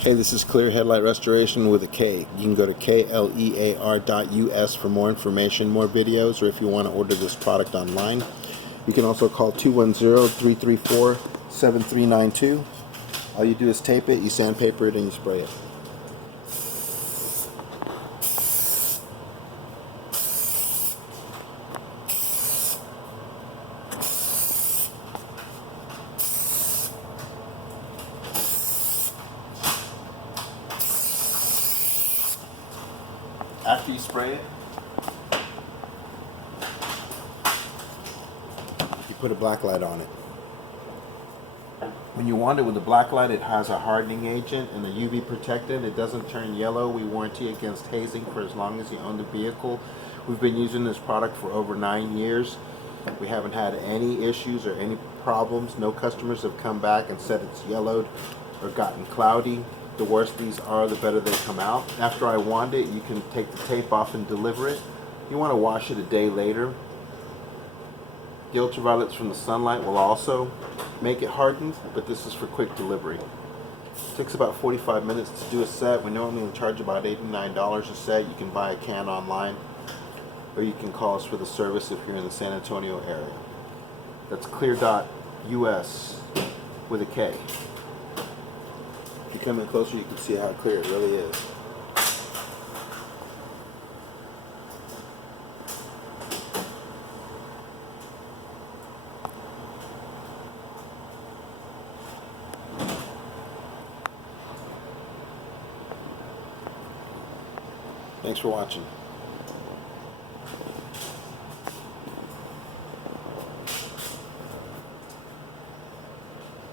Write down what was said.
Hey, this is Clear Headlight Restoration with a K. You can go to klear.us for more information, more videos, or if you want to order this product online. You can also call 210-334-7392. All you do is tape it, you sandpaper it, and you spray it. After you spray it, you put a black light on it. When you want it with the black light, it has a hardening agent and a UV protectant. It doesn't turn yellow. We warranty against hazing for as long as you own the vehicle. We've been using this product for over 9 years. We haven't had any issues or any problems. No customers have come back and said it's yellowed or gotten cloudy. The worse these are, the better they come out. After I wand it, you can take the tape off and deliver it. You want to wash it a day later. The ultraviolets from the sunlight will also make it hardened, but this is for quick delivery. It takes about 45 minutes to do a set. We normally charge about $89 a set. You can buy a can online, or you can call us for the service if you're in the San Antonio area. That's clear.us with a K. If you come in closer, you can see how clear it really is. Thanks for watching.